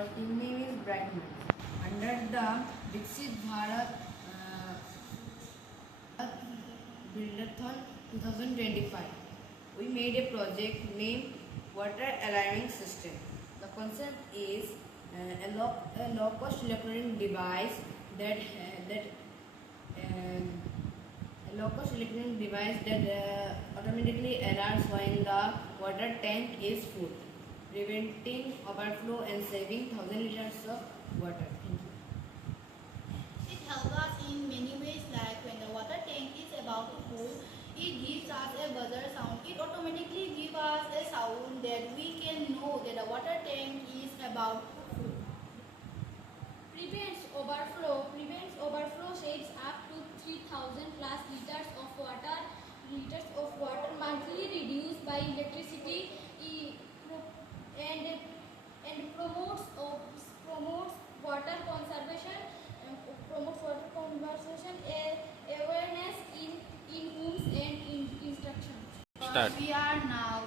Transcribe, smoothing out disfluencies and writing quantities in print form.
Our team name is Bright Minds. Under the Vikshit Bharat Buildathon 2025, we made a project named Water Alarming System. The concept is a low-cost electronic device that automatically alerts when the water tank is full, preventing overflow and saving 1,000 liters of water. Thank you. It helps us in many ways, like when the water tank is about to full, it gives us a buzzer sound. It automatically gives us a sound that we can know that the water tank is about to full. Prevents overflow, saves up to 3,000 plus liters of water monthly, reduced by electricity, and promotes water conservation, awareness in homes and in instructions. Start. We are now